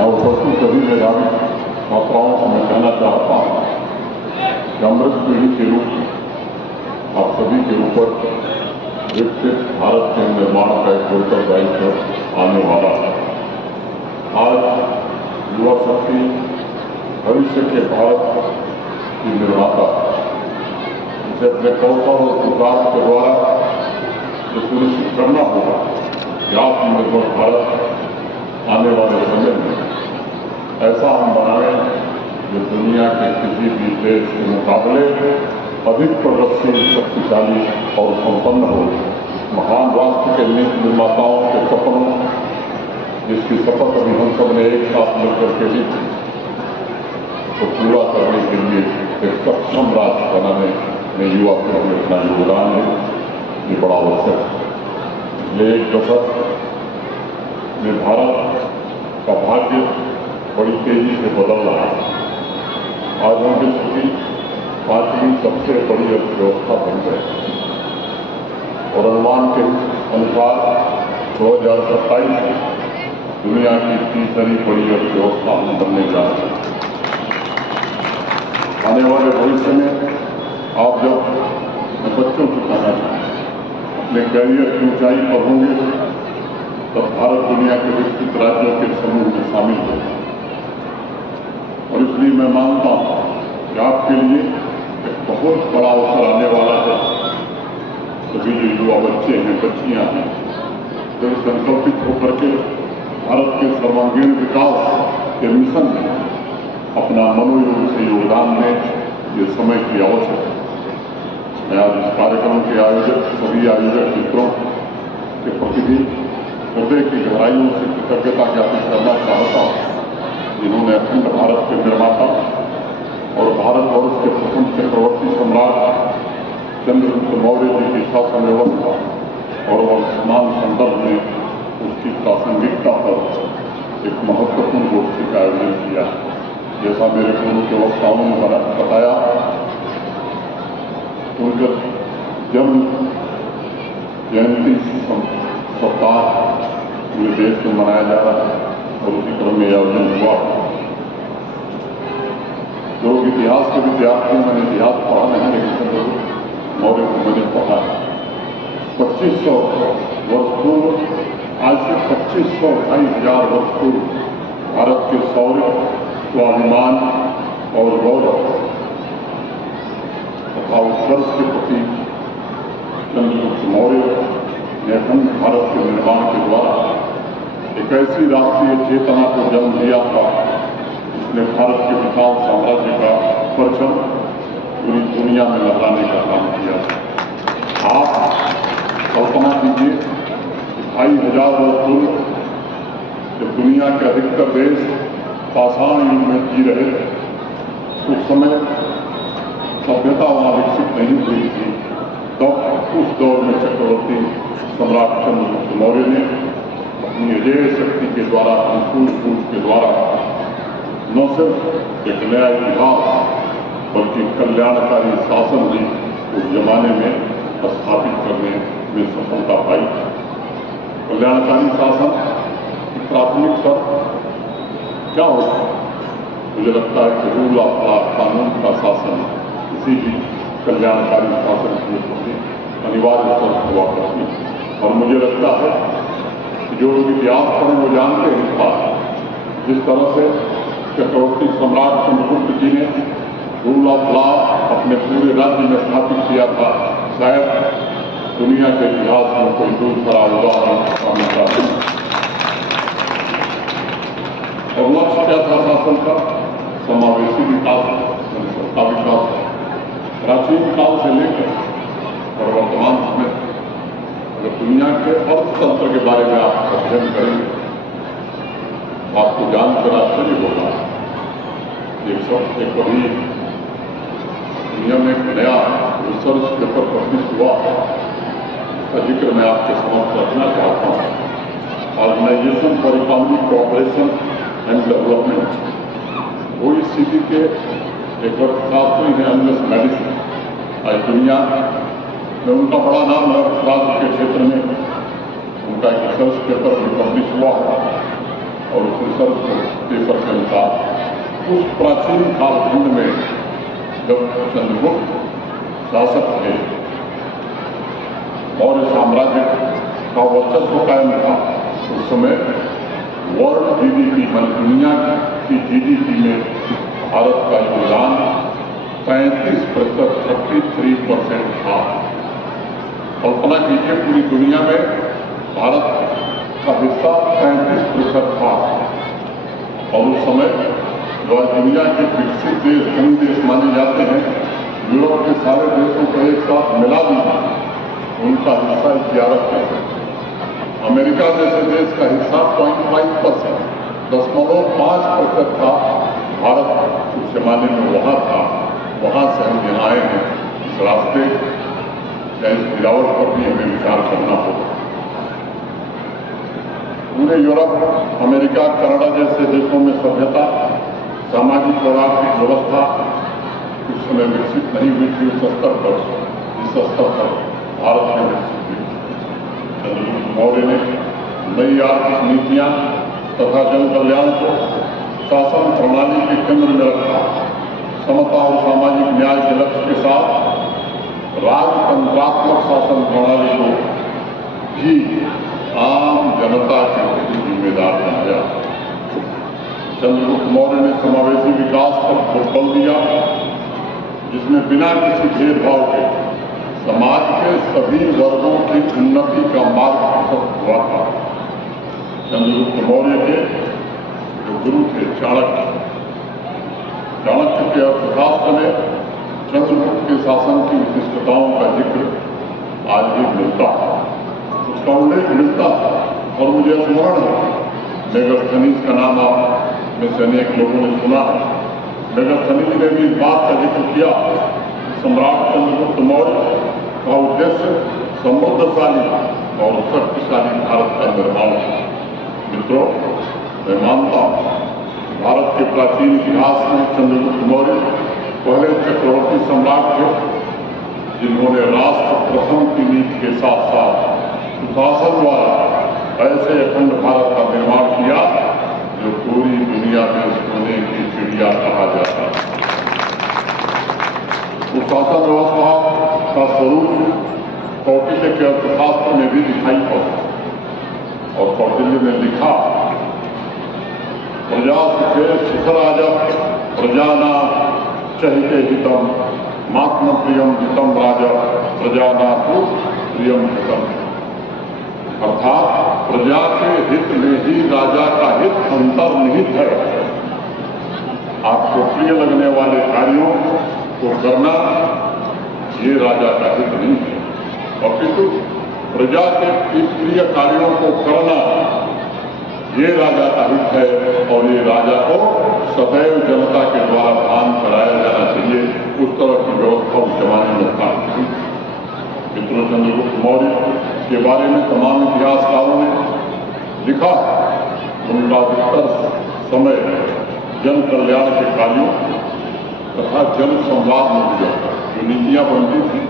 यहाँ उपस्थित सभी मेधावी छात्राओं से मैं कहना चाहता हूँ कि अमृत पीढ़ी के रूप में आप सभी के ऊपर विकसित भारत के निर्माण का एक उत्तरदायित्व आने वाला है। आज युवा शक्ति भविष्य के भारत की निर्माता इसे अपने कौशल और विकास के द्वारा ये सुनिश्चित करना होगा कि आत्मनिर्भर भारत आने वाले समय में ऐसा हम बनाएं जो दुनिया के किसी भी देश के मुकाबले अधिक प्रगतिशील, शक्तिशाली और संपन्न हो। महान राष्ट्र के नीति निर्माताओं के सपनों जिसकी शपथ अभी हम सब ने एक साथ मिलकर के ली तो पूरा करने के लिए एक सक्षम राष्ट्र बनाने में युवा पीढ़ी अपना योगदान है, ये बड़ा आवश्यक है। ये एक दशक में भारत का भाग्य बड़ी तेजी से बदल रहा है। आज हम विश्व की 5वीं सबसे बड़ी अर्थव्यवस्था बन गए और अनुमान के अनुसार 2027 में दुनिया की तीसरी बड़ी अर्थव्यवस्था हम बनने जा रहे हैं। आने वाले भविष्य में आप जब बच्चों से कहना चाहें अपने कैरियर की ऊंचाई पर होंगे तब भारत दुनिया के विकसित राज्यों के समूह में शामिल होगा। और इसलिए मैं मानता हूँ कि आपके लिए एक बहुत बड़ा अवसर आने वाला है। सभी जो युवा बच्चे हैं, बच्चियां हैं, जो संकल्पित होकर के भारत के सर्वांगीण विकास के मिशन में अपना मनोयोग से योगदान दें, ये समय की आवश्यकता है। मैं आज इस कार्यक्रम के आयोजक सभी आयोजक मित्रों के प्रति भी हृदय की गहराइयों से कृतज्ञता ज्ञापित करना चाहता हूँ, जिन्होंने अखंड भारत के निर्माता और भारतवर्ष के प्रथम चक्रवर्ती सम्राट चंद्रगुप्त मौर्य जी की शासन व्यवस्था और वर्तमान संदर्भ में उसकी प्रासंगिकता पर एक महत्वपूर्ण गोष्ठी का आयोजन किया। जैसा मेरे पूर्व के वक्ताओं ने बताया, उनका जन्म जयंती सप्ताह पूरे देश में मनाया जा रहा है और उसी क्रम में आयोजन हुआ। लोग इतिहास के विद्यार्थी, मैंने इतिहास पढ़ा नहीं लेकिन मौर्य को मैंने पढ़ा है। 2500 वर्ष पूर्व, आज से 2500-25,000 वर्ष पूर्व भारत के शौर्य, स्वाभिमान और गौरव तथा उत्कर्ष के प्रति चंद्रगुप्त मौर्य ने अखंड भारत के निर्माण के द्वारा एक ऐसी राष्ट्रीय चेतना को जन्म दिया था जिसने भारत के विशाल साम्राज्य का परचम पूरी दुनिया में लहराने का काम किया। आप कल्पना कीजिए कि 2,500 वर्ष पूर्व जब दुनिया के अधिकतर देश पाषाण युग में जी रहे थे, उस समय सभ्यता वहाँ विकसित नहीं हुई थी। तो उस दौर में चक्रवर्ती सम्राट चंद्रगुप्त मौर्य ने अपनी अजेय शक्ति के द्वारा, अनुकूल सूझ के द्वारा न सिर्फ एक नया इतिहास बल्कि कल्याणकारी शासन भी उस जमाने में स्थापित करने में सफलता पाई। कल्याणकारी शासन की प्राथमिक शर्त क्या होता है? मुझे लगता है कि रूल ऑफ लॉ, कानून का शासन किसी भी कल्याणकारी शासन के प्रति अनिवार्य शर्त हुआ करती है। और मुझे लगता है कि जो लोग इतिहास पढ़े वो जानते हैं इस बात। जिस तरह से चक्रवर्ती सम्राट चंद्रगुप्त जी ने रूल ऑफ लॉ अपने पूरे राज्य में स्थापित किया था, शायद दुनिया के इतिहास में कोई दूसरा उदाहरण सामने आता है। और लक्ष्य क्या था शासन का? समावेशी विकास, सबका विकास। प्राचीन काल से लेकर और वर्तमान समय अगर दुनिया के अर्थतंत्र के बारे में आप अध्ययन करेंगे तो आपको जानकर आश्चर्य होगा। एक कभी दुनिया में एक नया रिसर्च पेपर पब्लिश हुआ, उसका जिक्र मैं आपके समक्ष रखना चाहता हूँ। Organisation for economic cooperation and development, OECD के एक अर्थशास्त्री हैं एमएस मेडिसन। आज दुनिया में उनका बड़ा नाम है अर्थशास्त्र के क्षेत्र में। उनका एक रिसर्च पेपर भी पब्लिश हुआ है और उस दर्ज पेपर के अनुसार उस प्राचीन कालखंड में जब चंद्रगुप्त शासक थे, मौर्य साम्राज्य का वर्चस्व कायम था, उस समय वर्ल्ड जीडीपी मान दुनिया की जीडीपी में भारत का योगदान 33% था। कल्पना कीजिए, पूरी दुनिया में भारत का हिस्सा 35% था। और उस समय जो दुनिया के विकसित देश, धनी देश माने जाते हैं, यूरोप के सारे देशों को एक साथ मिला दिया, उनका हिस्सा 11%। अमेरिका जैसे देश का हिस्सा 0.5% था। भारत उस जमाने में वहाँ था, वहाँ से हम यहाँ आए हैं। इस रास्ते या इस गिरावट पर भी हमें विचार करना होगा। पूरे यूरोप, अमेरिका, कनाडा जैसे देशों में सभ्यता, सामाजिक और आर्थिक व्यवस्था उस समय विकसित नहीं हुई थी उस स्तर पर, जिस स्तर पर भारत में विकसित हुई। चंद्रगुप्त मौर्य ने नई आर्थिक नीतियां तथा जन कल्याण को शासन प्रणाली के केंद्र में रखा। समता और सामाजिक न्याय के लक्ष्य के साथ राजतंत्रात्मक शासन प्रणाली को भी आम जनता के प्रति जिम्मेदार बनाया। चंद्रगुप्त मौर्य ने समावेशी विकास पर बल दिया, जिसमें बिना किसी भेदभाव के समाज के सभी वर्गों की उन्नति का मार्ग प्रशस्त हुआ था। चंद्रगुप्त मौर्य के जो गुरु थे चाणक्य के अर्थशास्त्र में चंद्रगुप्त के शासन की विशिष्टताओं का जिक्र आज भी मिलता है, उसका उल्लेख मिलता है। और मुझे स्मरण है, मेगास्थनीज का नाम आप में से अनेक लोगों ने सुना है। मेगास्थनीज ने भी इस बात का जिक्र किया, सम्राट चंद्रगुप्त मौर्य का उद्देश्य समृद्धशाली और शक्तिशाली भारत का निर्माण है। मित्रों, मैं मानता हूँ भारत के प्राचीन इतिहास में चंद्रगुप्त मौर्य पहले चक्रवर्ती सम्राट थे, जिन्होंने राष्ट्र प्रथम की नीति के साथ साथ सुशासन द्वारा ऐसे अखंड भारत का निर्माण किया जो पूरी दुनिया में सोने की चिड़िया कहा जाता है। उस शासन व्यवस्था का स्वरूप कौटिल्य के अर्थशास्त्र में भी दिखाई पड़ा। और कौटिल्य ने लिखा, प्रजा सुखे सुखराज प्रजाना चहिते हितम मात्म प्रियम हितम राजा प्रजाना प्रियम हितम। अर्थात प्रजा के हित में ही राजा का हित अंतर्निहित है। आपको प्रिय लगने वाले कार्यों को करना ये राजा का हित नहीं है, अपितु प्रजा के प्रिय कार्यों को करना ये राजा का हित है। और ये राजा को सदैव जनता के द्वारा भान कराया जाना चाहिए। उस तरह की व्यवस्था उस जमाने में था। मित्रों, चंद्रगुप्त मौर्य के बारे में तमाम इतिहासकारों ने लिखा। उनका अधिकतर समय जन कल्याण के कार्यों तथा जन संवाद में गुजरा। जो नीतियां बनती थी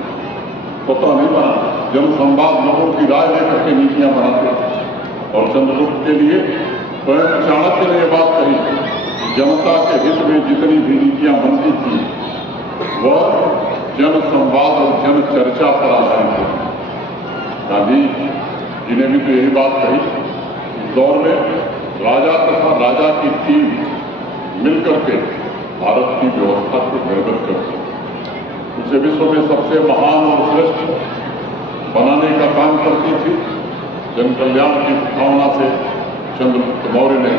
स्वतः नहीं बना, जन संवाद लोगों की राय लेकर के नीतियां बनाते थे। और चंद्रगुप्त के लिए स्वयं चाणक्य ने यह बात कही, जनता के हित में जितनी भी नीतियां बनती थी वह जन संवाद और जन चर्चा पर आधारित थी। गांधी जी ने भी तो यही बात कही। इस दौर में राजा तथा राजा की टीम मिलकर के भारत की व्यवस्था को बेहतर करती, उसे विश्व में सबसे महान और श्रेष्ठ बनाने का काम करती थी। जन कल्याण की भावना से चंद्रगुप्त मौर्य ने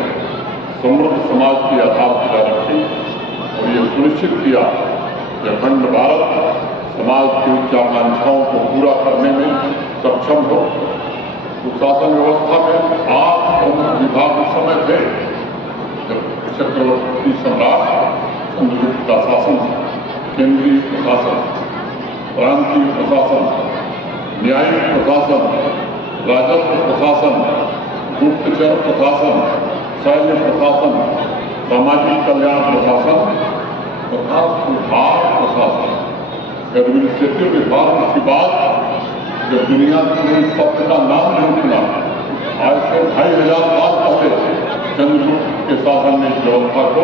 समृद्ध समाज की आधारशिला रखी और ये सुनिश्चित किया कि अखंड भारत समाज की उच्चाकांक्षाओं को पूरा करने में सक्षम हो। उस शासन व्यवस्था में 8 प्रमुख विभाग उस समय थे जब चक्रवर्ती सम्राट चंद्रगुप्त का शासन था। केंद्रीय प्रशासन, प्रांतीय प्रशासन, न्यायिक प्रशासन, राजस्व प्रशासन, गुप्तचर प्रशासन, सैन्य प्रशासन, सामाजिक कल्याण प्रशासन तथा सुधार प्रशासन। एडमिनिस्ट्रेटिव रिफॉर्म की बात जब दुनिया ने शब्द का नाम नहीं सुना, आज से 2500 साल पहले चंद्रगुप्त उनके शासन में इस व्यवस्था को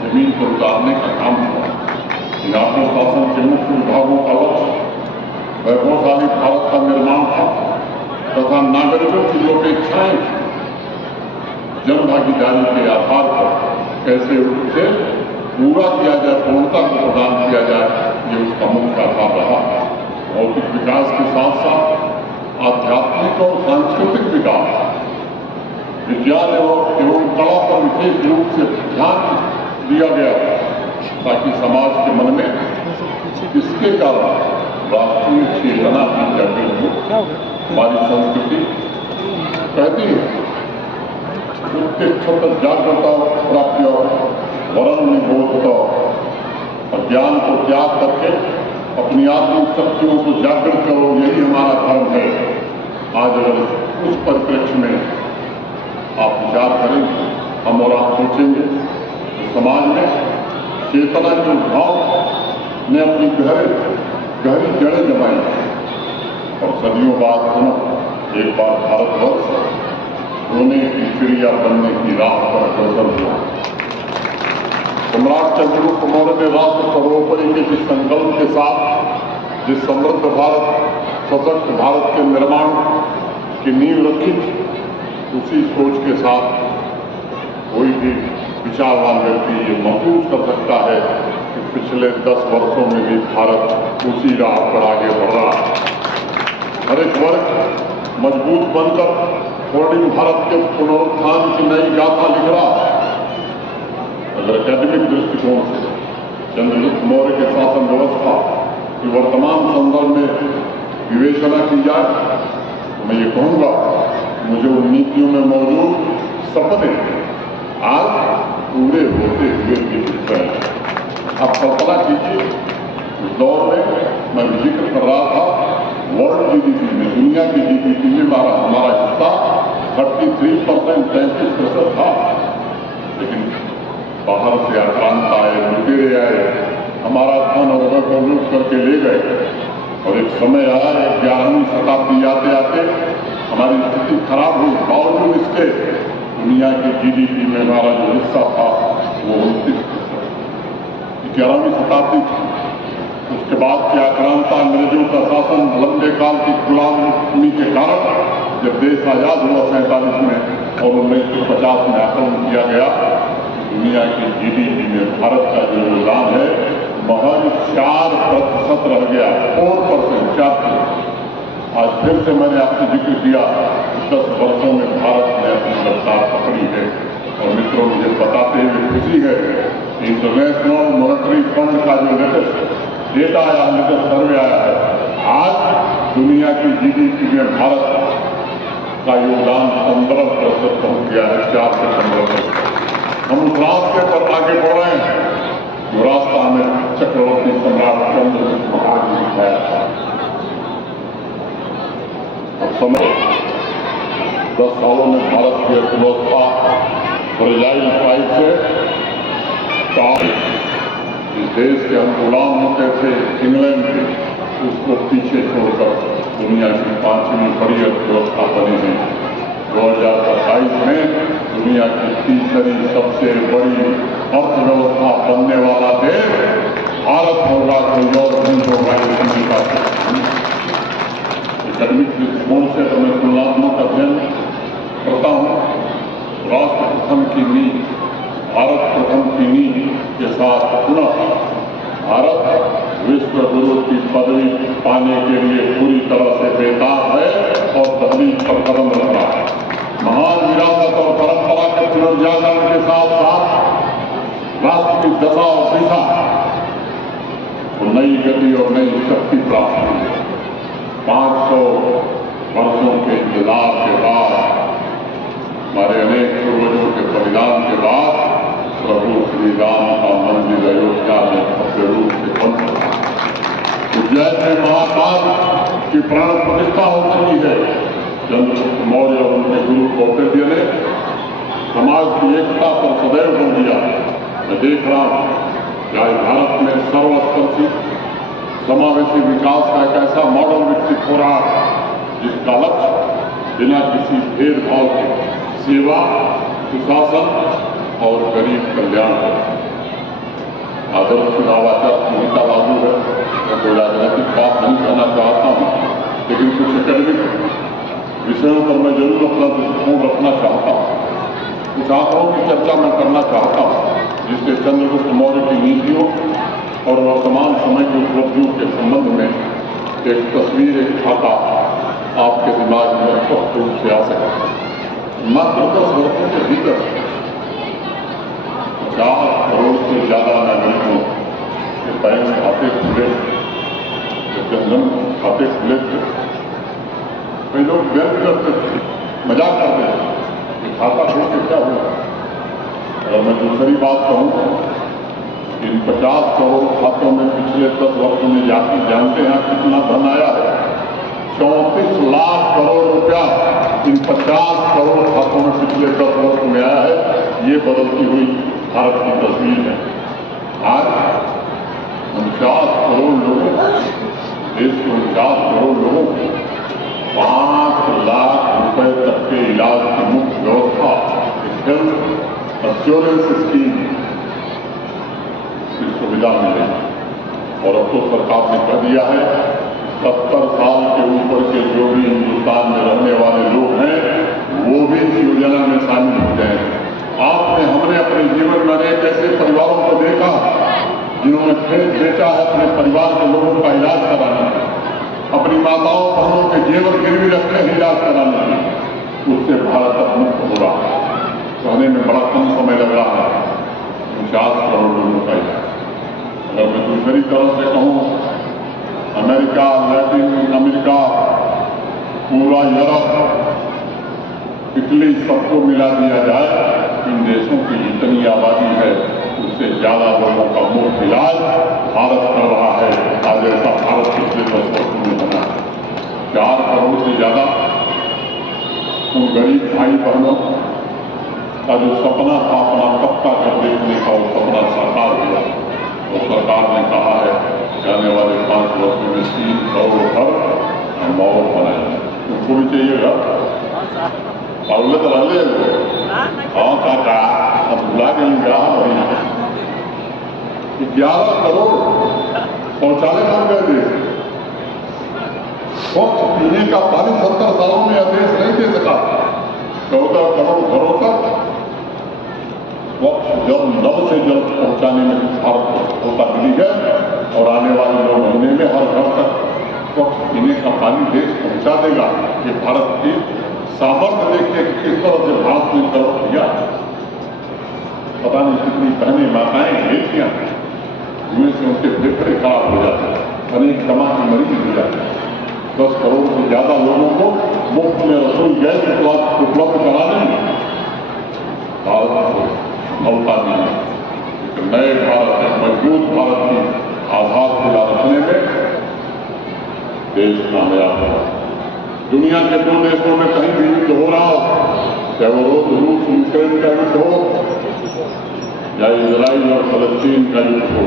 जमीन पर उतारने का काम किया। इन आत्म शासन के मुख्य विभागों का लक्ष्य वैभवशाली भारत का निर्माण था तथा नागरिकों की जो अपेक्षाएं थी जन भागीदारी के आधार पर कैसे उसे पूरा किया जाए, पूर्णता को प्रदान किया जाए, ये उसका मुख्य आधार रहा। भौतिक विकास के साथ साथ आध्यात्मिक और सांस्कृतिक विकास, विज्ञान एवं कला पर विशेष रूप से ध्यान दिया गया ताकि समाज के मन में इसके कारण राष्ट्रीय चेतना की जागृत हो। हमारी संस्कृति कहती है उत्तिष्ठत जागृत प्राप्य वरम निबोधत, ज्ञान को त्याग करके अपनी आत्मिक शक्तियों को जागृत करो, यही हमारा धर्म है। आज अगर उस परिप्रेक्ष्य में आप विचार करेंगे, हम और आप सोचेंगे तो समाज में चेतना के उद्भाव ने अपनी गहरी जड़ें जमाई और सदियों बाद पुनः एक बार भारतवर्ष सोने की चिड़िया बनने की राह पर अग्रसर हुआ। सम्राट चंद्रगुप्त मौर्य ने राष्ट्र सर्वोपरि के जिस संकल्प के साथ जिस समृद्ध भारत, सशक्त भारत के निर्माण की नींव रखी थी, उसी सोच के साथ कोई भी विचारवान व्यक्ति ये महसूस कर सकता है कि पिछले 10 वर्षों में भी भारत उसी राह पर आगे बढ़ रहा है। हर एक वर्ग मजबूत बनकर स्वर्णिम भारत के पुनरुत्थान की नई गाथा लिख रहा है। अगर एकेडमिक दृष्टिकोण से चंद्रगुप्त मौर्य के शासन व्यवस्था की वर्तमान संदर्भ में विवेचना की जाए तो मैं ये कहूँगा, मुझे उन नीतियों में मौजूद सपने आज पूरे होते हुए भी दिख रहे हैं। आप कल्पना कीजिए, उस दौर में मैं जिक्र कर रहा था वर्ल्ड जीडीपी में, दुनिया की जीडीपी में हमारा हिस्सा 33%, 33% था, लेकिन बाहर से आक्रांत आए, लुटेरे आए, हमारा धन और वह को लूट करके ले गए और एक समय आया 11वीं शताब्दी आते आते हमारी स्थिति खराब हुई। बावजूद इसके दुनिया की जीडीपी में हमारा जो हिस्सा था वो 29%। 11वीं शताब्दी थी। उसके बाद की आक्रांता अंग्रेजों का शासन, लंबे काल की गुलामी के कारण जब देश आजाद हुआ 47 में और 1950 में आक्रमण किया गया, दुनिया की जीडीपी में भारत का जो योगदान है महज 4% रह गया, 4%, 4%। आज फिर से मैंने आपसे जिक्र किया 10 वर्षों में भारत ने अपनी रफ्तार पकड़ी है। और मित्रों, मुझे बताते हुए खुशी है कि इंटरनेशनल मॉनेटरी फंड का जो लेटेस्ट डेटा आया, लेटेस्ट सर्वे आया है, आज दुनिया की जीडीपी में भारत का योगदान 15% पहुंच गया है, 4 से 15%। हम उस रास्ते पर आगे बढ़ रहे हैं जो रास्ता हमें चक्रवर्ती सम्राट चंद्रगुप्त मौर्य ने दिखाया था। अब समय 10 सालों में भारत की अर्थव्यवस्था फ्रेजाइल टाइप से इस देश के हम गुलाम होते थे इंग्लैंड के, उसको पीछे छोड़कर दुनिया की 5वीं बड़ी अर्थव्यवस्था बनी है। 2028 में दुनिया की 3री सबसे बड़ी अर्थव्यवस्था बनने वाला देश भारत होगा, कोई और नहीं होगा। एकेडमिक दृष्टिकोण से तो मैं तुलनात्मक अध्ययन करता हूँ। राष्ट्र प्रथम की नींव, भारत प्रथम की नींव के साथ पुनः भारत विश्व गुरु की पदवी पाने के लिए पूरी तरह से बेताब है और दहलीज पर कदम रख रहा है। महान विरासत और परंपरा के पुनर्जागरण के साथ साथ राष्ट्र की दशा और दिशा को नई गति और नई शक्ति प्राप्त हुई है। 500 वर्षों के इंतजार के बाद, हमारे अनेक पूर्वजों के बलिदान के बाद प्रभु श्री राम का मंदिर अयोध्या में भव्य रूप से बन सका। उज्जैन में महाकाल की प्राण प्रतिष्ठा हो सकी है। चंद्रगुप्त मौर्य और उनके गुरु कौटिल्य ने समाज की एकता पर सदैव बल दिया। मैं देख रहा हूँ कि आज भारत में सर्वस्पर्शी समावेशी विकास का एक ऐसा मॉडल विकसित हो रहा है जिसका लक्ष्य बिना किसी भेदभाव के सेवा, सुशासन और गरीब कल्याण हो। आदर्श चुनाव आचार संहिता लागू है। मैं कोई राजनीतिक बात नहीं करना चाहता हूँ, लेकिन कुछ एकेडमिक विषयों पर मैं जरूर अपना दृष्टिकोण रखना चाहता हूँ। कुछ आंकड़ों की चर्चा मैं करना चाहता हूँ, जिससे चंद्रगुप्त मौर्य की नीतियों और वर्तमान समय की उपलब्धियों के संबंध में एक तस्वीर, एक खाका आपके दिमाग में स्पष्ट रूप से आ सके। मात्र 10 वर्षों के भीतर 50 करोड़ से ज्यादा नागरिकों के बैंक खाते खुले, जनधन खाते खुले थे। कई लोग व्यर्थ करते थे, मजाक करते थे कि खाता खोल के क्या हुआ। अगर मैं दूसरी बात कहूँ, इन 50 करोड़ खातों में पिछले 10 वर्षों में जानते हैं कितना धन आया है? 34 लाख करोड़ रुपया इन 50 करोड़ खातों में पिछले 10 वर्ष में आया है। ये बदलती हुई भारत की तस्वीर है। आज 49 करोड़ लोगों, देश के 49 करोड़ लोगों को 5 लाख रुपए तक के इलाज की मुफ्त व्यवस्था, हेल्थ इंश्योरेंस स्कीम की सुविधा मिले। और अब तो सरकार ने कह दिया है 70 साल के ऊपर के जो भी हिंदुस्तान में रहने वाले लोग हैं, वो भी इस योजना में शामिल हो जाए। हमने अपने जीवन में अनेक ऐसे परिवारों को देखा जिन्होंने खेत बेचा है अपने परिवार के लोगों का इलाज कराने, अपनी माताओं बहनों के जेवर गिरवी रखते हैं इलाज कराने में। उससे भारत अब मुक्त हो रहा है। कहने में बड़ा कम समय लग रहा है 50 करोड़ लोगों का इलाज। अगर मैं दूसरी तरफ से कहूँ, अमेरिका, लैटिन अमेरिका, पूरा यूरोप, इटली, सबको मिला दिया जाए, इन देशों की जितनी आबादी है उससे ज्यादा लोगों का मुफ्त इलाज भारत कर रहा है। आज ऐसा भारत पिछले 10 वर्षों में बना है। 4 करोड़ से ज्यादा उन गरीब भाई बहनों का जो सपना था अपना पक्का घर देखने का, वो सपना साकार हुआ। और सरकार ने कहा है कि आने वाले 5 वर्षों में 3 करोड़ घर और बनाए। उनको भी चाहिए घर पाउले तो रहे हाँ काका अब बुला के लिया 11 करोड़ शौचालय बन गए देश। स्वच्छ पीने का पानी 70 सालों में देश नहीं दे सका। 14 करोड़ घरों तक स्वच्छ जल नल से जल पहुंचाने में भारत को सफलता मिली है। और आने वाले 9 महीने में हर घर तक स्वच्छ पीने का पानी देश पहुंचा देगा। ये भारत की सामर्थ्य देखिए किस तरह से भारत ने तरफ किया। पता नहीं कितनी बहनें माताएं बेटियां धुएं से उनके फेफड़े खराब हो जाते हैं, अनेक दमा की मरीज हो जाते हैं। 10 करोड़ से ज्यादा लोगों को मुफ्त में रसोई गैस उपलब्ध कराने में भारत को सफलता मिली। एक नए भारत में मजबूत भारत की आधारशिला रखने में देश कामयाब हुआ। दुनिया के 2 देशों में कहीं भी युद्ध हो रहा हो, चाहे वो रूस यूक्रेन का युद्ध हो या इजराइल और फलस्तीन का युद्ध हो,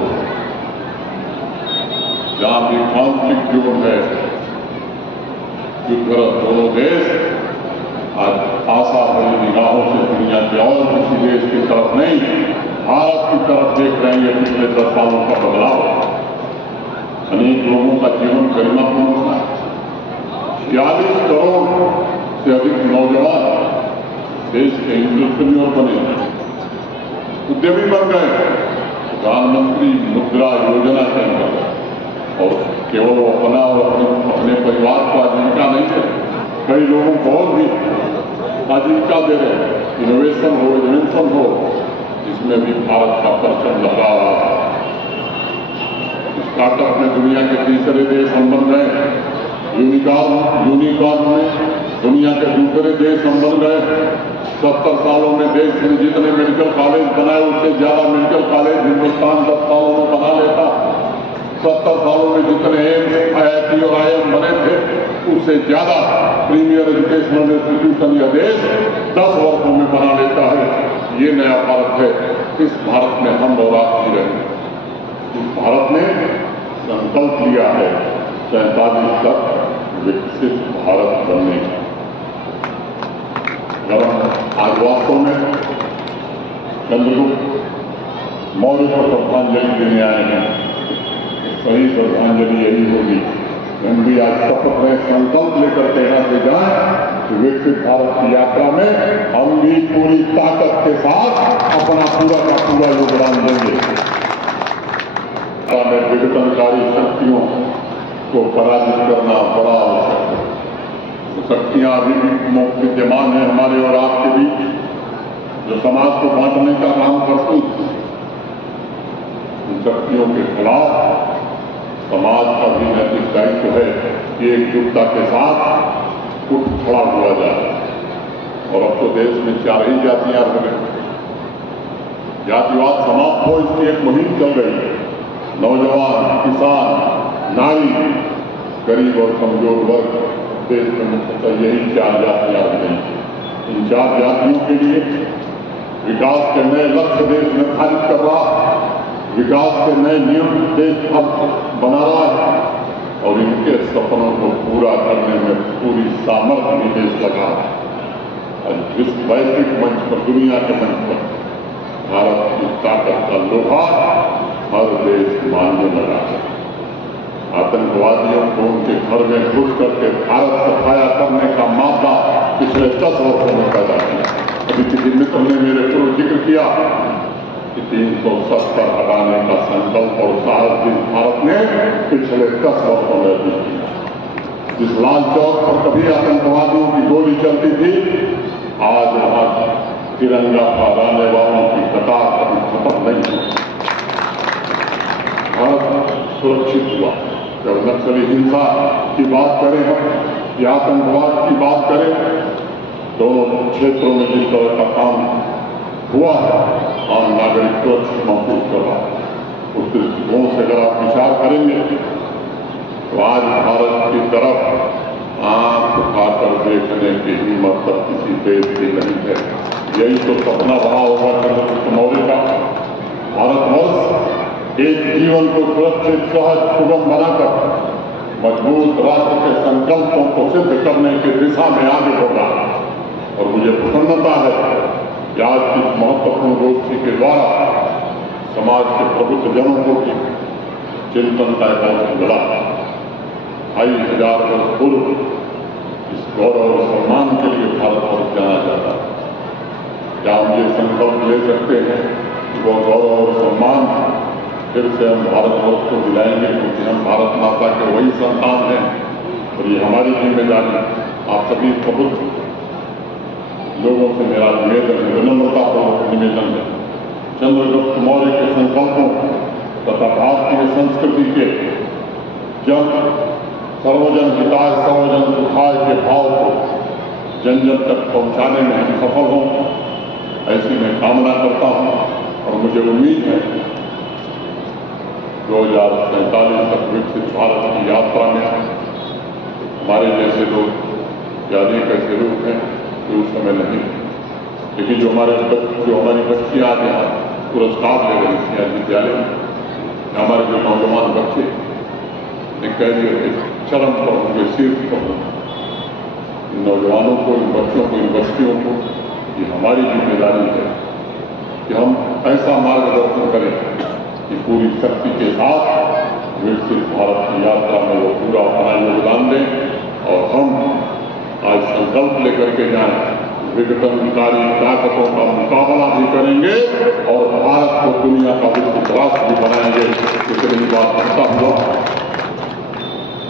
जहां भी कॉन्फ्लिक्ट जोन है, युद्धरत दोनों देश आज आशा भरी निगाहों से दुनिया के और किसी देश की तरफ नहीं, भारत की तरफ देख रहे हैं। पिछले 10 सालों का बदलाव, अनेक लोगों का जीवन गरिमापूर्ण हुआ। 46 करोड़ से अधिक नौजवान देश के इंडस्ट्रियल बने, उद्यमी बन गए प्रधानमंत्री मुद्रा योजना के अंतर्गत। और केवल अपना और अपने परिवार को आजीविका नहीं है, कई लोगों को और भी आजीविका दे रहे हैं। इनोवेशन हो, इसमें भी भारत का परचम लहरा रहा है। स्टार्टअप में दुनिया के तीसरे देश हम बन गए। यूनिकॉर्न में दुनिया के दूसरे देश हम बन गए। 70 सालों में देश में जितने मेडिकल कॉलेज बनाए, उससे ज्यादा मेडिकल कॉलेज हिंदुस्तान 10 सालों में बना लेता। 70 सालों में जितने एम्स, IIT और IIM बने थे, उससे ज्यादा प्रीमियर एजुकेशनल इंस्टीट्यूशन यह देश 10 वर्षों में बना लेता है। ये नया भारत है। इस भारत में हम और आप जी रहे हैं। इस भारत ने संकल्प लिया है 47 तक विकसित भारत बनने का। आज वास्तव में चंद्रगुप्त मौर्य को श्रद्धांजलि देने आए हैं। सही श्रद्धांजलि यही होगी। हम भी आज शपथ में संकल्प लेकर के यहाँ से जाएं कि विकसित भारत की यात्रा में हम भी पूरी ताकत के साथ अपना पूरा का पूरा योगदान देंगे। में विघटनकारी शक्तियों को पराजित करना बड़ा आवश्यक है। शक्तियां अभी भी विद्यमान है हमारे और आपके बीच, जो समाज को बांटने का काम करती हैं। उन शक्तियों के खिलाफ समाज का भी नैतिक दायित्व है कि एकजुटता के साथ उठ खड़ा हुआ जाए। और अब तो देश में 4 ही जातियां रह गई। जातिवाद समाप्त हो, इसकी एक मुहिम चल रही है। नौजवान, किसान, नारी, गरीब और कमजोर वर्ग देश में मुख्यतः यही 4 जातियां रह गई। इन 4 जातियों के लिए विकास के नए लक्ष्य देश निर्धारित कर रहा, विकास के नए नियम देश अब बना रहा है और इनके सपनों को पूरा करने में पूरी सामर्थ्य भी देश लगा है। और विश्व वैश्विक मंच पर, दुनिया के मंच पर भारत की ताकत का लोहा हर देश मानने लगा है। आतंकवादियों को उनके घर में घुस करके भारत सफाया करने का मामला पिछले 10 वर्षों में पैदा किया। अभी किसी मित्र ने मेरे पूर्व जिक्र किया कि 370 हटाने का संकल्प और साहस जिस भारत ने पिछले 10 वर्षों में भी किया। जिस लाल चौक पर कभी आतंकवादियों की गोली चलती थी, आज वहां तिरंगा फहराने वालों की कतार कभी खत्म नहीं हुई। भारत सुरक्षित हुआ। जब नक्सली हिंसा की बात करें हम या आतंकवाद की बात करें, दोनों क्षेत्रों में जिस तरह का काम हुआ है, आम नागरिक सुरक्षित महसूस कर रहा है। उस दृष्टिकोण से अगर आप विचार करेंगे तो आज भारत की तरफ आंख उठाकर देखने की हिम्मत तक किसी देश की नहीं है। यही तो सपना रहा होगा चंद्रगुप्त मौर्य का। भारतवर्ष एक जीवन को सुरक्षित, सहज, सुगम बनाकर मजबूत राष्ट्र के संकल्पों को सिद्ध करने की दिशा में आगे बढ़ रहा है। और मुझे प्रसन्नता है कि आज इस महत्वपूर्ण गोष्ठी के द्वारा समाज के प्रबुद्ध जनों को भी चिंतन का एक मिला। 2,500 वर्ष पूर्व इस गौरव और सम्मान के लिए भारतवर्ष जाना जाता है। क्या हम ये संकल्प ले सकते हैं कि वो गौरव और सम्मान फिर से हम भारतवर्ष को दिलाएंगे, क्योंकि हम भारत माता के वही संतान हैं और ये हमारी जिम्मेदारी। आप सभी प्रबुद्ध लोगों से मेरा निवेदन है, विनम्रतापूर्वक निवेदन है, चंद्रगुप्त मौर्य के संकल्पों तथा भारतीय संस्कृति के जन सर्वजन हिताय सर्वजन सुखाय के भाव को जन जन तक पहुंचाने में हम सफल हों, ऐसी मैं कामना करता हूं। और मुझे उम्मीद है 2047 तक विकसित भारत की यात्रा में हमारे जैसे लोग या अनेक ऐसे लोग हैं जो उस समय नहीं, लेकिन जो हमारी बच्चियां आज यहाँ पुरस्कार ले रही थी आज विद्यालय में, हमारे जो नौजवान बच्चे ने कैरियर के चरम पर, उनके शीर्ष पर, इन नौजवानों को, इन बच्चों को, इन बच्चियों को ये हमारी जिम्मेदारी है कि हम ऐसा मार्गदर्शन करें कि पूरी शक्ति के साथ विकसित भारत की यात्रा में वो पूरा अपना योगदान दें और हम आज संकल्प लेकर के जाएं, विघटनकारी ताकतों का मुकाबला भी करेंगे और भारत को दुनिया का विकसित राष्ट्र भी बनाएंगे। इतनी बात करता हुआ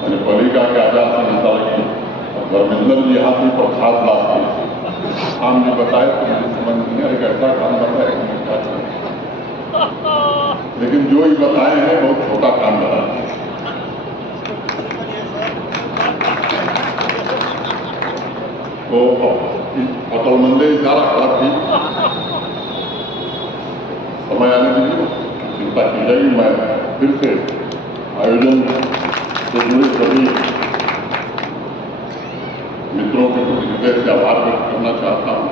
मैंने पालिका के आजाद संहिता लगी, धर्मेंद्र जी हाथी प्रसाद लाते आम ने बताया तो मुझे समझ नहीं आया ऐसा काम बताया, लेकिन जो ही बताए हैं बहुत छोटा काम बताए। तो अकलमंदे इशारा खराब थी, समय आने दीजिए, चिंता की जाएगी। मैं फिर से आयोजन से जुड़े सभी मित्रों के प्रति हृदय से आभार व्यक्त करना चाहता हूँ।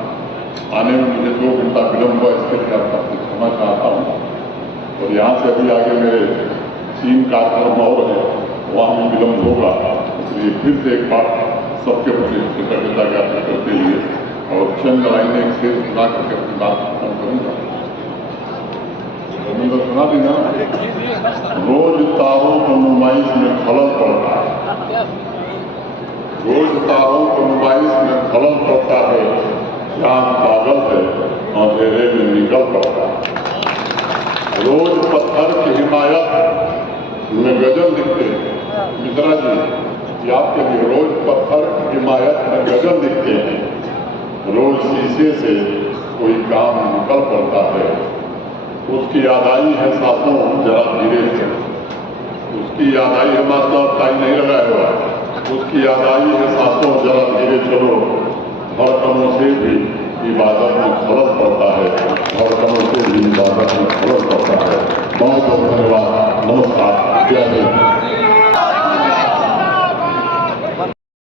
आने में मुझे 2 घंटा विलंब हुआ, इसके लिए आपका क्षमा चाहता हूँ। और यहाँ से अभी आगे मेरे 3 कार्यक्रम और हैं, वहाँ भी विलंब होगा, इसलिए फिर से एक बार सबके प्रति कृतज्ञता ज्ञापन करते हुए और चंद लाइनें एक शेर सुना करके अपनी बात खत्म करूँगा। सुना दी ना, रोज तारों को नुमाइश में खलल पड़ता है, रोज तारों को नुमाइश में खलल पड़ता है, चांद पागल है अंधेरे में निकल पड़ता है। रोज पत्थर की हिमायत में गजल लिखते हैं मिश्रा जी, आपके लिए रोज पत्थर की हिमायत में गजल लिखते हैं, रोज शीशे से कोई काम निकल पड़ता है। उसकी याद आई है सासों जरा धीरे से, उसकी याद आई है, मास्टर टाइम नहीं लगाया हुआ, उसकी याद आई है सासों जरा धीरे चलो, धड़कनों से भी इबादत में खलल पड़ता है, धड़कनों से भी इबादत में खलल पड़ता है। बहुत बहुत धन्यवाद, नमस्कार, जय हिंद।